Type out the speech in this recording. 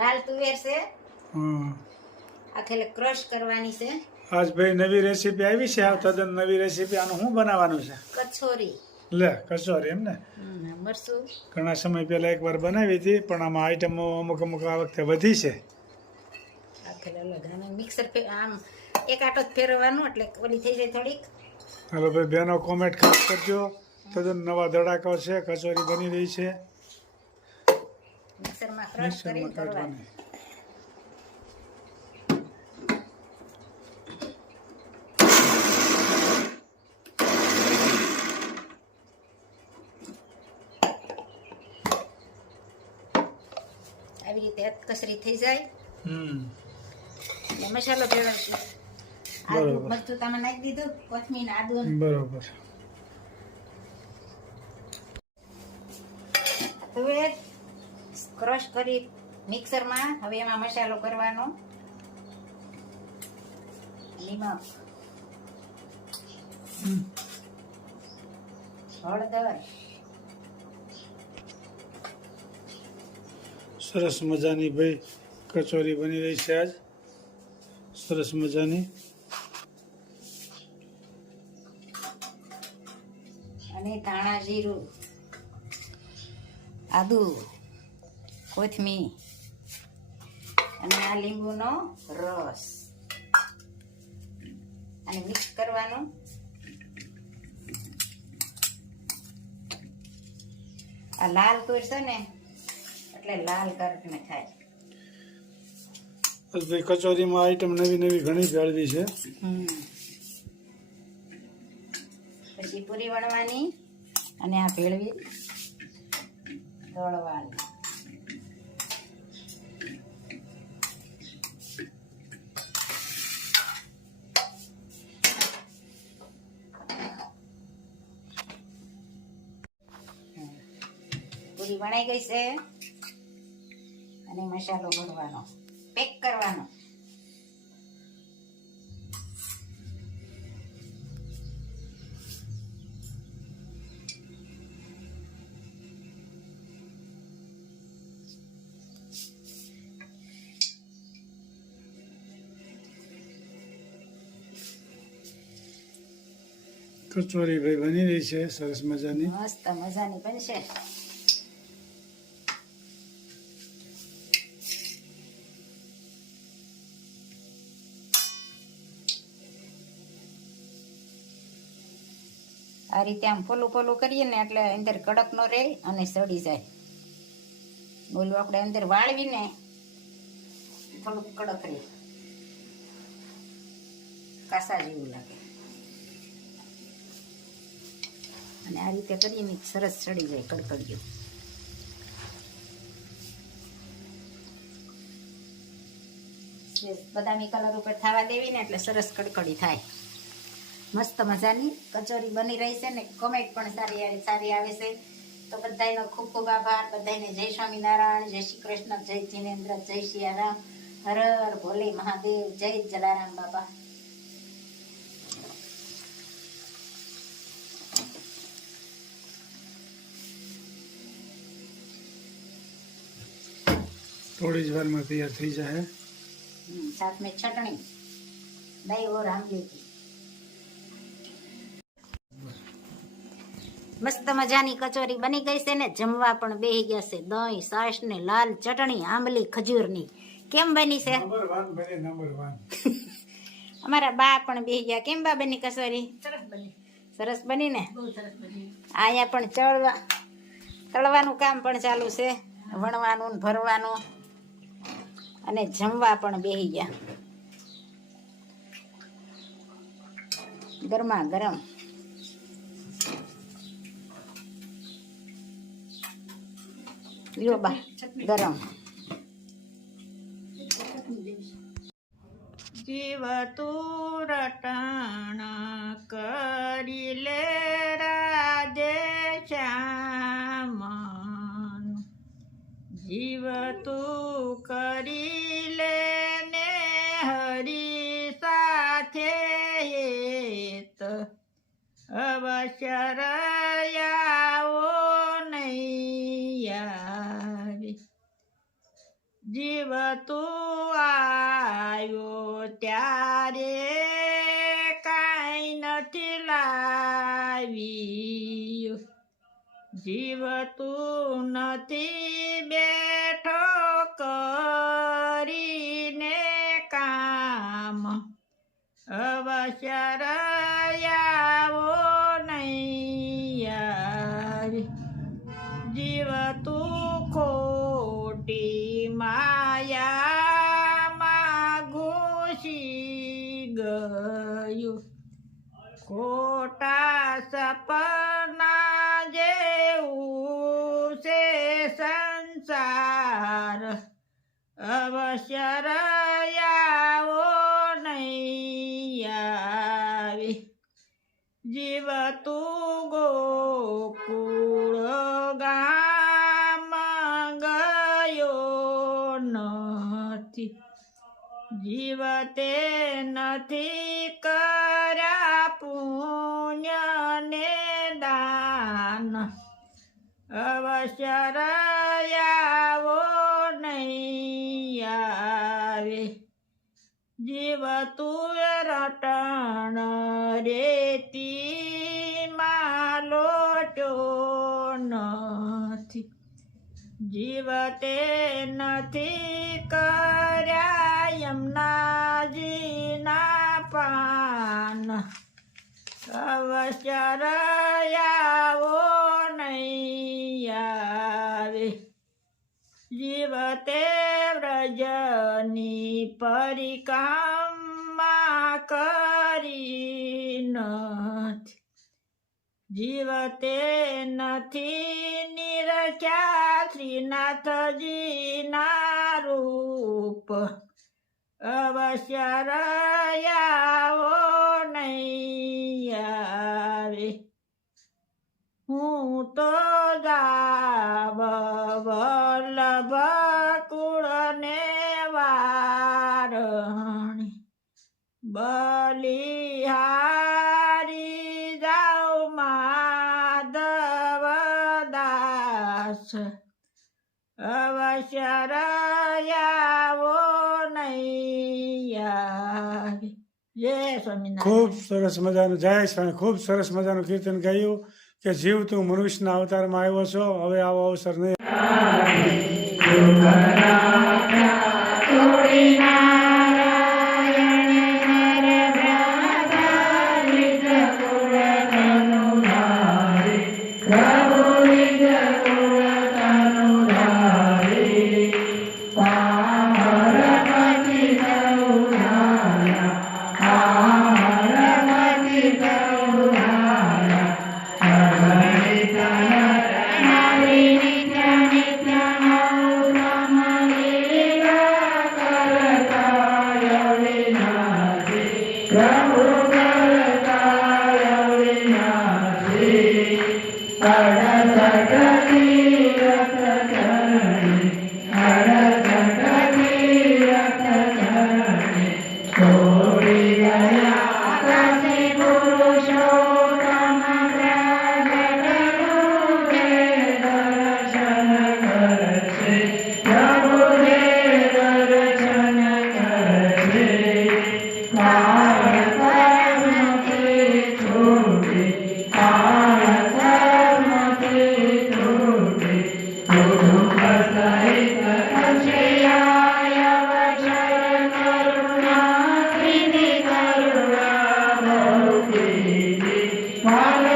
લાલ તુવેર છે, હા આ ખેલે ક્રશ કરવાની છે. આજ ભાઈ નવી રેસીપી આવી છે, આ તદ્દન નવી રેસીપી. આનું શું બનાવવાનું છે? કચોરી. લે કચોરી એમ ને. મરસું ઘણા સમય પહેલા એકવાર બનાવી હતી, પણ આમાં આઈટમો અમુક અમુક આ વખતે વધી છે. આ ખેલે અલગ અને મિક્સર આમ એક આટો જ ફેરવવાનું એટલે ઓલી થઈ જાય થોડીક. હાલો ભાઈ બહેનો કોમેન્ટ ખાસ કરજો. તદ્દન નવા ધડાકો છે, કચોરી બની રહી છે. મિક્સરમાં ક્રશ કરીને કરવાની. આવી રીતે કસરી થઈ જાય એટલે મસાલો ભેળવશું. આદુ મરચું તમે નાખી દીધું, કોથમીર આદુ બરોબર. તુવેર ક્રશ કરી મિક્સરમાં. હવે એમાં મસાલો કરવાનો. લીમક, હળદર, સરસ મજાની ભાઈ કચોરી બની રહી છે આજ, સરસ મજાની. અને ધાણા જીરું, આદુ, કોથમીર અને આ લીંબુનો રસ અને મિક્સ કરવાનું. આ લાલ તુર છે ને એટલે લાલ કરીને થાય. બસ ભાઈ કચોરીમાં આઈટમ નવી નવી ઘણી ભેળવી છે. પછી પૂરી વણવાની અને આ ભેળવી દળવાની. પૂરી વણાઈ ગઈ છે અને મસાલો ભરવાનો, પેક કરવાનો. કચોરી ભાઈ બની રહી છે સરસ મજાની. મસ્ત મજાની બનશે. આ રીતે આમ ફોલું ફોલું કરીએ ને એટલે અંદર કડક નો રહે અને સડી જાય. બોલું આપણે અંદર વાળવીને થોડુંક કડક રહે, કાસા જેવું લાગે. અને આ રીતે કરીને સરસ સડી જાય કડકડિયું. બદામી કલર ઉપર થવા દેવી ને એટલે સરસ કડકડી થાય. મસ્ત મજાની કચોરી બની રહી છે ને કોમેન્ટ પણ સારી આવે છે. તો બધાનો ખૂબ ખૂબ આભાર. બધાને જય સ્વામિનારાયણ, જય શ્રી કૃષ્ણ, જય જીનેન્દ્ર, જય સિયારામ, હર હર ભોલે મહાદેવ, જય જલારામ બાબા. થોડી જ વારમાં તૈયાર થઈ જાય. साथ में चटनी, दही और आमली की. મસ્ત મજાની કચોરી બની ગઈ છે ને જમવા પણ બેહી ગયા છે. દહીં, છાશ ને લાલ ચટણી, આંબલી, ખજૂરની. કેમ બની છે? નંબર 1 બની, નંબર 1. અમારા બા પણ બેહી ગયા. કેમ બા બની કચોરી? સરસ બની. સરસ બની ને? બહુ સરસ બની. આયા પણ તળવાનું કામ પણ ચાલુ છે, વણવાનું, ભરવાનું અને જમવા પણ બેહી ગયા. ગરમા ગરમ. લ્યો બા ગરમ. જીવ તું રટાણા કરી લે રાજે શ્યામ, જીવ તું કરી લે ને હરી સાથે અવશ્ય રયાઓ નહીં આવી. જીવ તું આવ્યો ત્યારે કાંઈ નથી લાવ્યું. જીવ તું નથી બેઠો કરીને કામ. અવસર આવો નહીં આવી. જીવ તું ખોટી માયામાં ઘૂસી ગયું. ખોટા સપના જેવું છે સંસાર. અવસર આવો નહીં આવી. જીવ તું ગોકુળ ગામ ગયો નથી. જીવ તે નથી કર્યા પુણ્ય ને દાન. અવસર આવો નહીં આવે. જીવ તું રટણ રેતીમાં લોટ્યો નથી. જીવ તે નથી કર્યા યમુનાજીના પાન. અવસર આવો નહીં આવે. જીવ તે વ્રજની પરિક્રમા કરી નથી. જીવ તે નથી નિરખ્યા શ્રીનાથજીના રૂપ. અવસર આવો નહીં આવે. હું તો જાવ વલ્લભ કુળને વારણી. બલિહારી જાઉ માધવ દાસ. અવસર આવો નહીં આવે. જય સ્વામિનારાયણ. ખૂબ સરસ મજાનું જય સ્વામી. ખૂબ સરસ મજાનું કીર્તન ગાયું કે જીવ તું મનુષ્યના અવતારમાં આવ્યો છો. હવે આવો અવસર નહીં. Hallelujah.